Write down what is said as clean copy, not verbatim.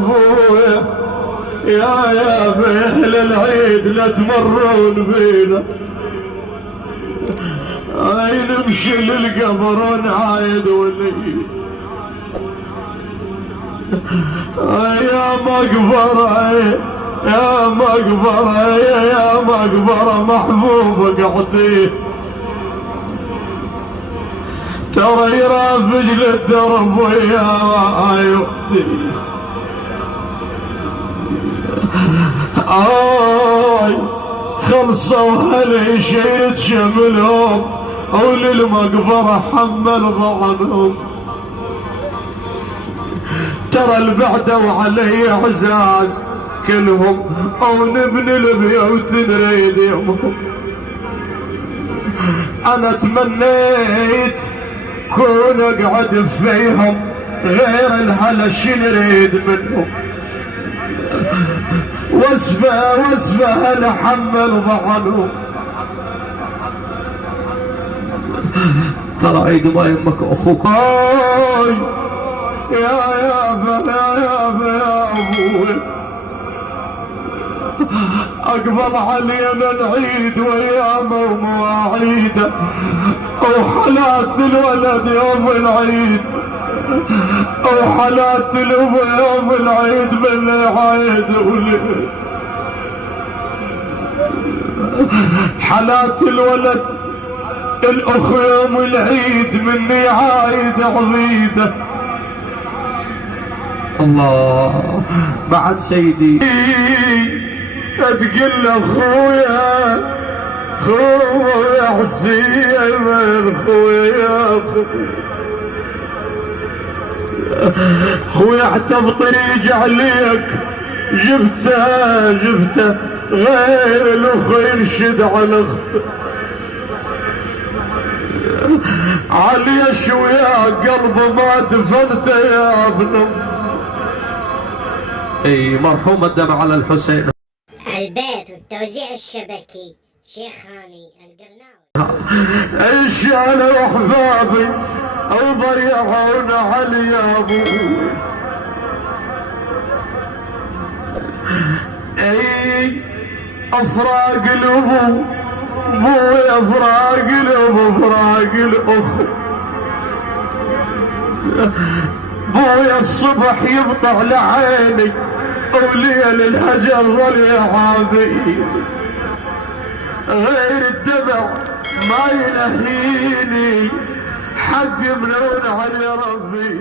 ابويا يا باهل العيد لا تمرون بينا، هاي نمشي للقبر ونعايد ونعيد. يا مقبرة يا مقبرة يا مقبرة محبوبك اعطيه، ترى يرافج للدرب ويا يؤذيه. خلصوا هلي شيت شملهم وللمقبرة حمل ضعنهم، ترى البعدة وعلي عزاز كلهم او نبني البيوت نريد يومهم. انا تمنيت كون اقعد فيهم غير الهلش نريد منهم، وصفه انا حمل ضعنهم. ترى عيد ما يمك اخوك يا ابوي، اقبل علينا العيد وايامه ومواعيده، وحالات الولد يوم العيد وحالات الام يوم العيد من عايد ولد، حالات الولد الاخ يوم العيد مني عايد عضيده. الله بعد سيدي تقول اخويا حسين خويا حتى بطريق عليك جبته غير الاخ ينشد على اخته علي شويا قلب ما دفنته يا ابن. اي مرحوم الدمع على الحسين. البيت والتوزيع الشبكي شيخ هاني القرناوي. ايش انا واحبابي وضيعونا علي يا ابوي، اي افراق الابو ابوي افراق الابو فراق الاخو، بويا الصبح يبطع لعيني وليل الهجر ظل يعابي، غير الدمع ما ينهيني حق منون علي ربي.